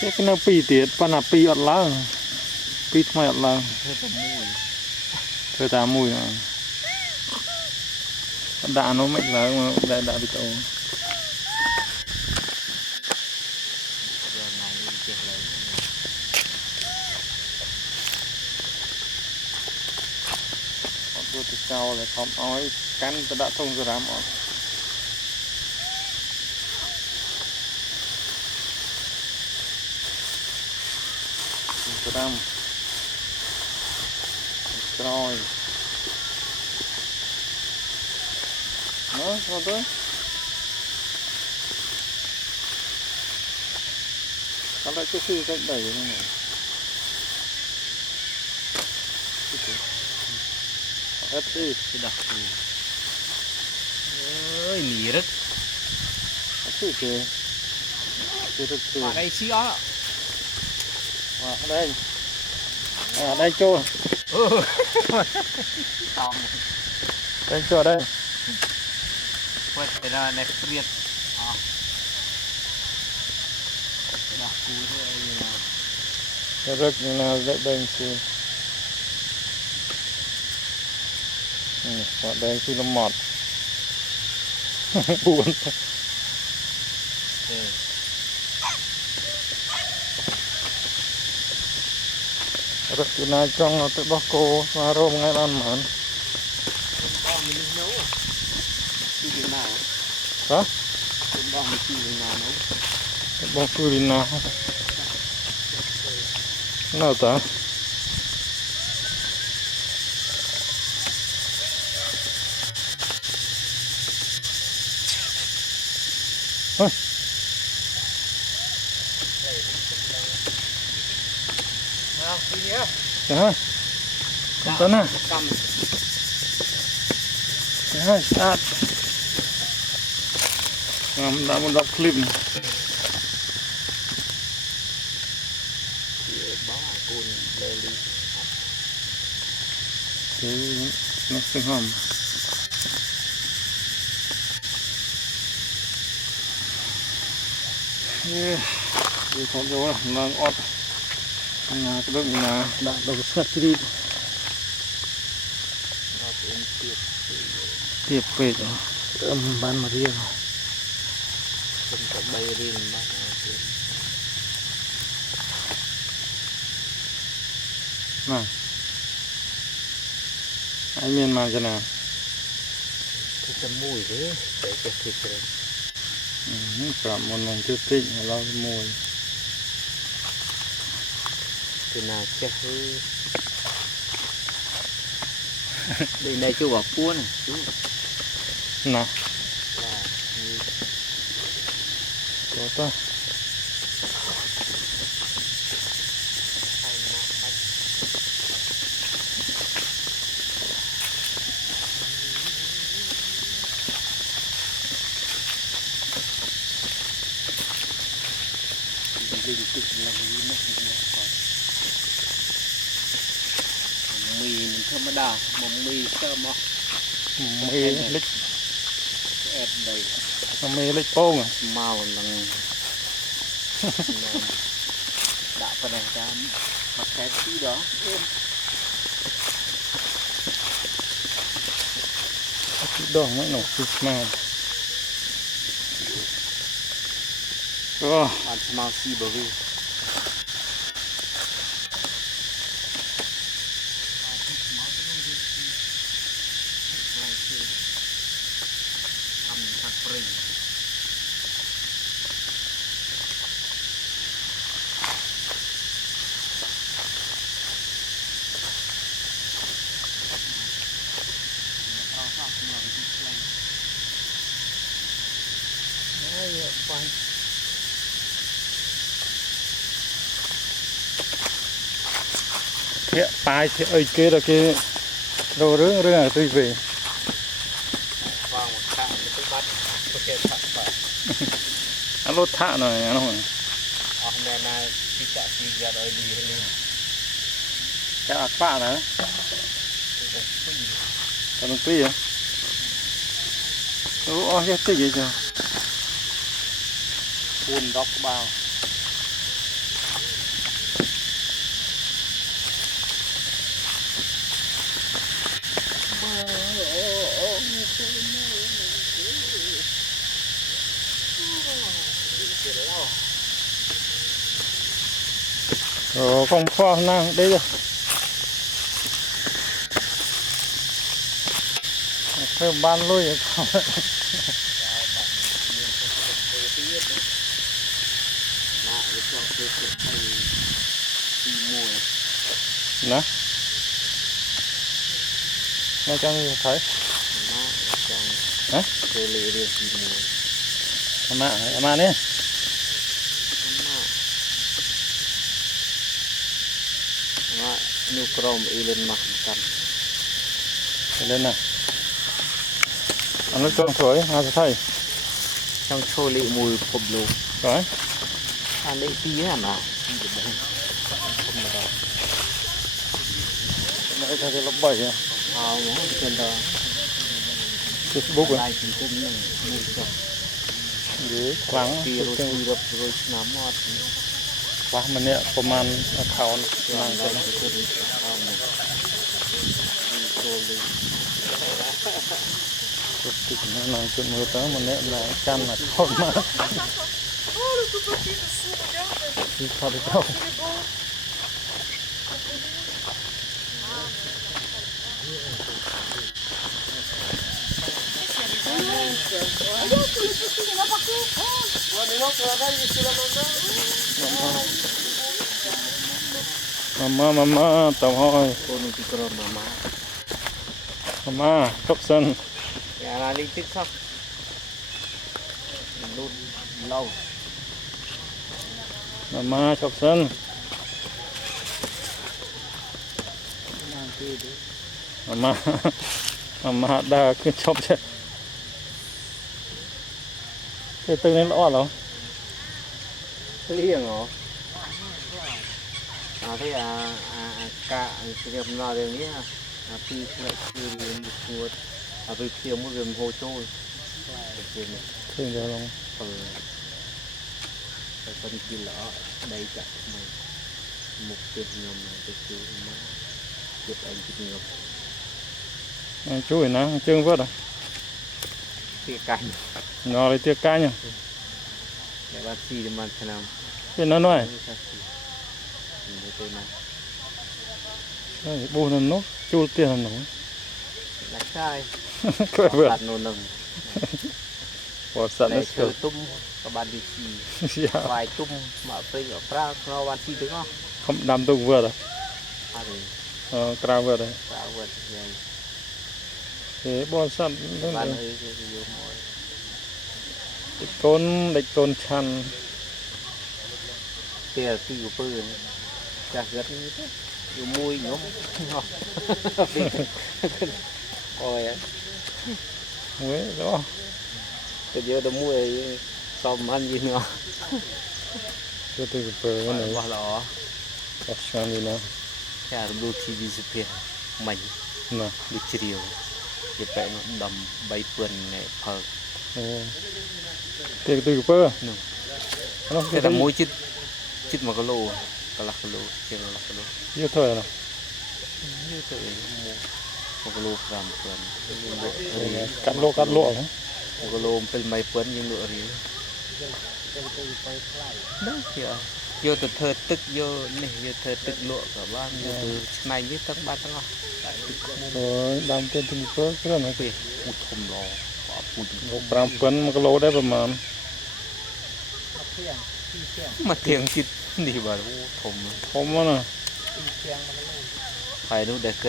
thế cái nào pi tiệt pan là pi ọt lá pi thay ọt lá thôi ta mùi đã nó mạnh lá mà đã bị tàu tôi từ sau là không nói cắn tôi đã thông rồi làm Ram rồi nó sao tới nó lại cái gì cách đẩy này hết đi đặc thù ơi mì rất hết đi kìa ở đây xí ó ở đây đây cho đây cho đây quay cái ra này biệt đặc thù thế rất là dễ đây chứ ở đây thì nó mọt buồn rất là trong nó tự bóc cô và rôm ngay ăn món hả? Bông Purina nào ta? Ôi. Dạ. Không tấn à? Dạ, start. Đã một đọc clip này. Thế nó sinh hòm. Đi con dấu là đang ọt. Cái đựng là đã đầu sắt đi. Tiệp về rồi. Âm ban mà riêng rồi. Không có bay riêng mà này anh miên mà cho nào cái chấm mùi thế để cho thịt rồi cả một lần chưa tịnh là lo mùi từ nào chắc cứ đây này chú bảo cua này chú nào có ta linh cực là mì mình thơm đà mồng mì sơ mọ mì lít ép đầy mì lít bông à màu là đã phần này ta mặc cái tí đó cái đỏ mới nổ thịt màu ăn màu xì bờ vi hiện tại thì ở kia là cái đồ rưỡng là tùy về vào một thạng cái bắt cái thạng phải ăn lót thạ rồi ăn không hôm nay đi chợ đi ra đôi đi lên cái ạc bạ này còn một tí à ủa cái gì vậy trời phun đốc bao con kho năng đây rồi thêm ban lui nè nghe cho thấy hả mà nè nu krom ilen mah makan lên nè ăn nước trong suối ha sẽ thấy trong xô lị mùi phụp lù rồi ăn đây tí hả nào không mà đâu nãy thấy lớp 7 à nó trên đó Facebook à lại chỉ cũng này mùi cho dưới khoáng kia rồi chui đập rồi nắm ngọt khoáng mình nèประมาณเขา làm đó là cái gì không này xô lị ติดนอนจนมือตั้งมันเนี่ยนะกันนะทอดมากที่ทอดได้เท่ามาเต่าห้อย cô nuôi kromมาครบเส้น nhà là linh tích xong luôn lâu มาครบเส้น mang kia đấy มาด่าขึ้นชอบใช่ตึงนี้ร้อนเหรอ liêng hả thế cả cái việc nào đều nghĩ ha phi lại phi một chuột phi phi một việc hồ trôi ขึ้นเดี๋ยวลง phần kia lỡ đây cả một việc nhầm này cái thứ mà việc anh việc nhầm ช่วยนะจึงเพื่อ cái cành นอนเลยเตี้ยก้าเนี่ย để bác sĩ để mà thế nào เป็นน้อย để tôi này บูนนกจูเตี้ยหนู là sai ก็เบื่อ bạn nôn nồng ปวดสัตว์ để นี่เสือ chơi tung các bạn đi xì ยา vài tung mà phải ở pra nó bạn xì đúng không คำดำตุ้งเบื่อเลย thì กราเบื่อเลย pra vượt rồi เฮ้บอลสัตว์นั่น bạn เอง ơi cái gì mỗi เด็กต้นชัน tiền phi của pư chả rất như thế nhiều mùi nhóm ngọt ôi เว้ยแล้ว cái giờ đó mùi xòm ăn gì nữa ก็ตื่นเปิดวันไหน quá lỏ ก็ชันดีนะ chả đôi tivi sự kiện mình นะ đi chiều thì phải nó đầm bay vườn này phở โอ้เด็กตื่นเปิด cái là mùi chít chít mà có lô cái là cái lô trên là cái lô เยอะเท่าไหร่นะ như thế một cái lô làm vườn กัดโลนะ một cái lôเป็นbay vườn như lụa gì đó kìa vô từ thơ tức vô này vô thơ tức lụa cả ban vô từ này vớiทั้งbaทั้ง โอ้ยดำเป็นตื่นเปิดก็ได้ไหม về một thùng lò bỏ bụi ปรามเปิ้ลมันก็โลได้ประมาณ mà tiền chít đi vào thùng ผมว่านะ phải đâu để cất